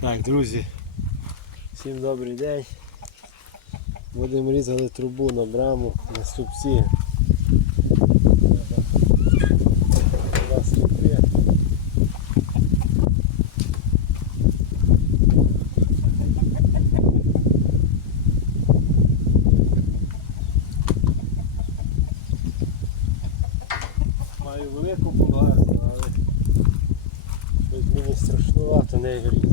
Так, друзі, всім добрий день. Будемо різати трубу на браму на ступці. Маю велику болгарку, але щось мені страшнувато не гріх.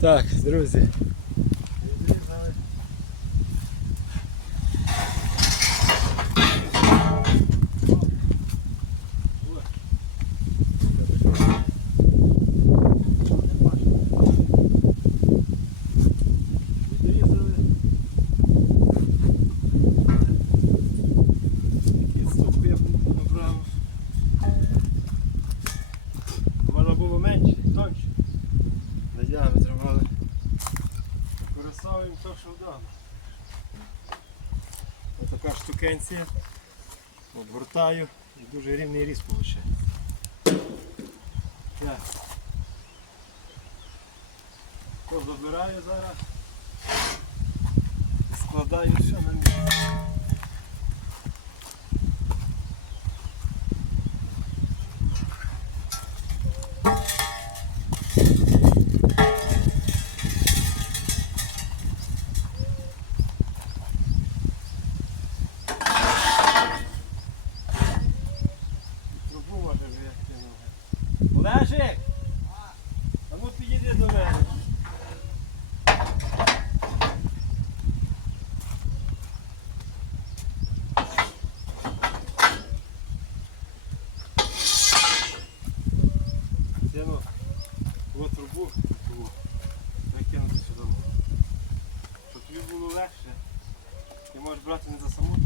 Так, друзі. Можна було менше, тоньше. Діаметр мали. Використовуємо те, що вдома. Ось така штукенція. Обгортаю і дуже рівний різ виходить. Так. Забираю зараз. Складаю все на місце. Трубу може вияснити. Олежик! А ну підійди до мене. Сіно, от трубу, трубу, викинути сюди. Щоб тобі було легше. Ти можеш брати не за саму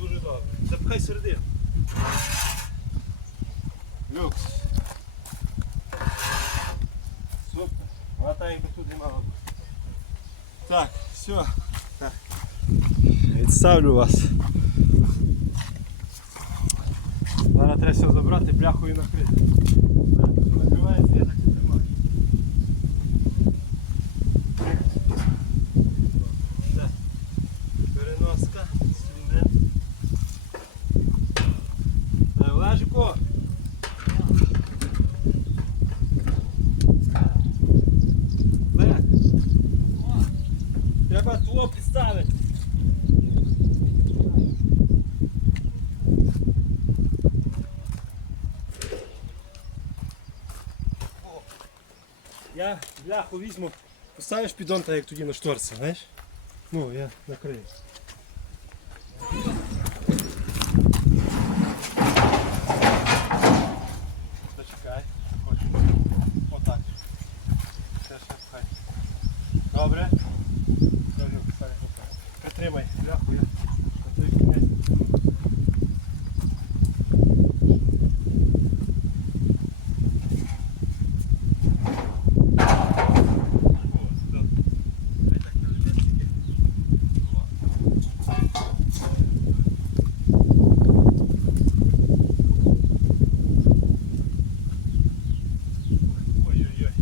Дуже добре. Запхай середину. Люкс. Супер. Вона так якби тут не мала бути. Так, все. Так. Відставлю вас. Зараз треба все забрати, бляхою накрити. Зараз тут накривається, я так і тримаю. Так. Треба туо підставити. Я бляху візьму, поставиш підон так як тоді на шторці, знаєш? Ну, я накрию. Зачекай, хочу. Отак. Ще ще пхай. Добре? Добре, пхай, пхай. Притримай бляху, я на той кінець. Ой-ой-ой.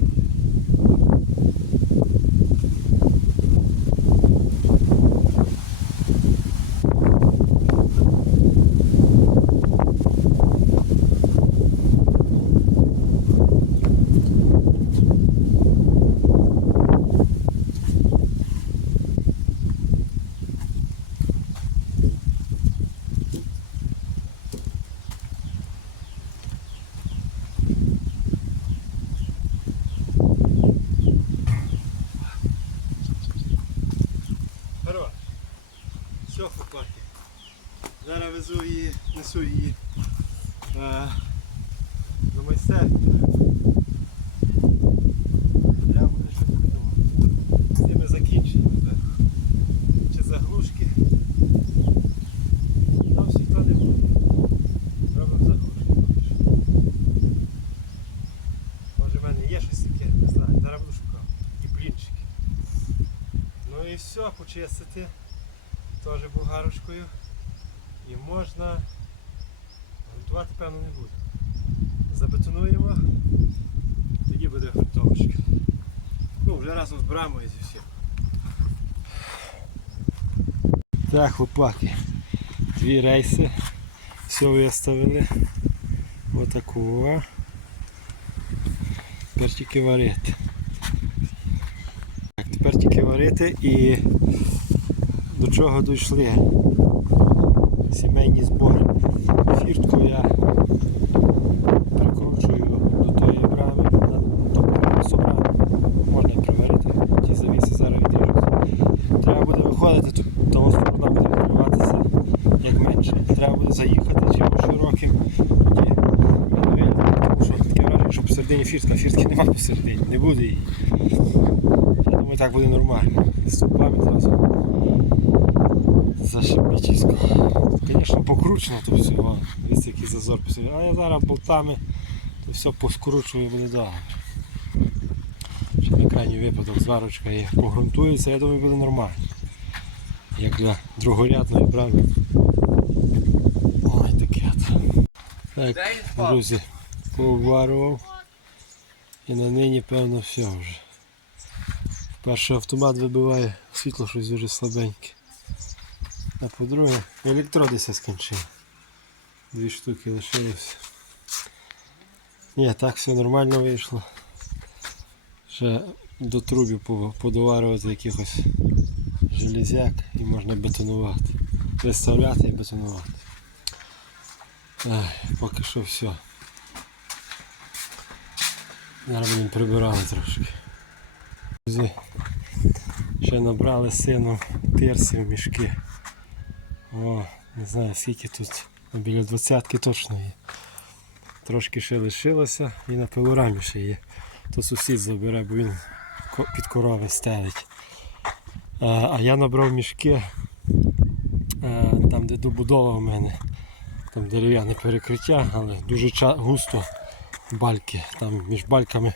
Везу її, несу її е, на майстерню. Треба буде щось придумати. З ними закінчення. Чи заглушки. Там світла не буде. Робимо заглушки. поки. Може в мене є щось таке, не знаю, зараз буду. І блінчики. Ну і все, почистити теж бугарочкою. І можна грунтувати, певно, не буде. Забетонуємо, тоді буде грунтовочка. Ну, вже разом збираємо і зі всім. Так, хлопаки, дві рейси. Все виставили. Отакого. Тепер тільки варити. Так, тепер тільки варити і до чого дійшли. Сімейні збори. Фіртку я прикручую до тої брами, на тобто. Можна приварити, ті завіси зараз відріжуть. Треба буде виходити, тут того сторона буде відкриватися як менше. Треба буде заїхати чим широким. Тому що таке враження, що посередині фіртка, фіртки немає посередині, не буде її. Я думаю, так буде нормально. З стовпами зразу зашибітісько. Звісно, покручено то все, дивіться, який зазор посередині. А я зараз болтами то все поскручую буде добре. Ще на крайній випадок зварочка є. Погрунтується, я думаю, буде нормально. Як для другорядної, правда? Ой, таке. от. Так, друзі, пообварував. І на нині, певно, все вже. Перший автомат вибиває світло щось дуже слабеньке. А по-друге, електродися скінчив. Дві штуки лишилось. Ні, так все нормально вийшло. Ще до трубів подоварювати якихось железяк і можна бетонувати. Виставляти і бетонувати. Ай, поки що все. Зараз будемо прибирати трошки. Друзі, ще набрали з сином тирсів мішки. О, не знаю скільки тут. ну, Біля двадцятки точно є. Трошки ще лишилося і на пилорамі ще є. То сусід забере, бо він під корови стелить. А, я набрав мішки е, там, де добудова у мене. Там дерев'яне перекриття, але дуже густо бальки. Там між бальками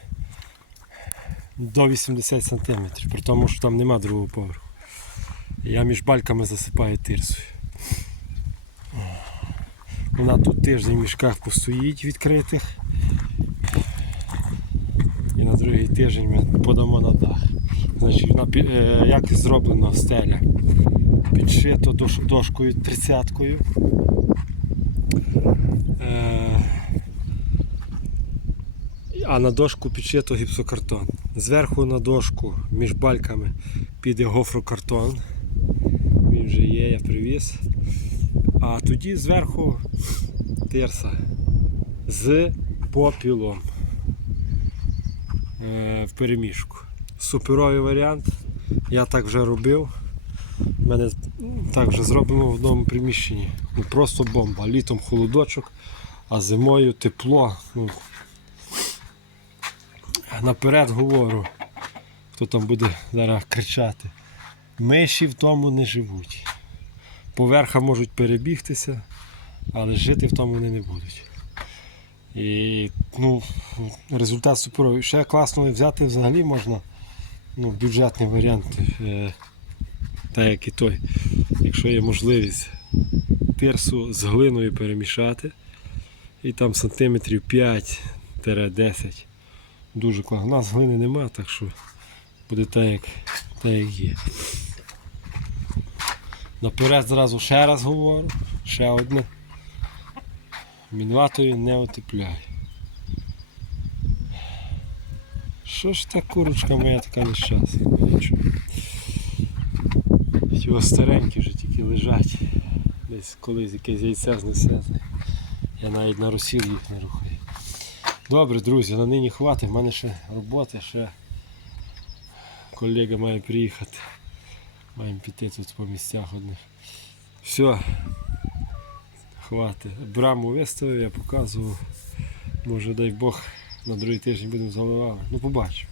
до 80 см, при тому, що там нема другого поверху. Я між бальками засипаю тирсою. Вона тут тиждень в мішках постоїть відкритих. І на другий тиждень ми подамо на дах. Значить, вона, е, як зроблено стеля? Підшито дош- дошкою 30-кою. Е, а на дошку підшито гіпсокартон. Зверху на дошку між бальками піде гофрокартон. Він вже є, я привіз. А тоді зверху тирса з попілом е, в переміжку. Суперовий варіант. Я так вже робив. У мене так вже зроблено в одному приміщенні. Ну, просто бомба. Літом холодочок, а зимою тепло. Ну, наперед говорю, хто там буде зараз кричати. Миші в тому не живуть. Поверха можуть перебігтися, але жити в тому вони не будуть. І ну, результат суперовий. Ще класно взяти взагалі можна ну, бюджетний варіант, е, як і той. Якщо є можливість тирсу з глиною перемішати. І там сантиметрів 5-10. Дуже класно. У нас глини нема, так що буде так, як, так, як є. Наперед зразу ще раз говорю, ще одне. Мінватою не отепляй. Що ж та курочка моя така нещасна? Його старенькі вже тільки лежать. Десь колись якесь яйце знесе. Я навіть на розсіл їх не рухаю. Добре, друзі, на нині хватить, в мене ще роботи, ще колега має приїхати. Маємо піти тут по місцях одних. Все. Хватить. Браму виставив, я показував. Може, дай Бог, на другий тиждень будемо заливати. Ну побачимо.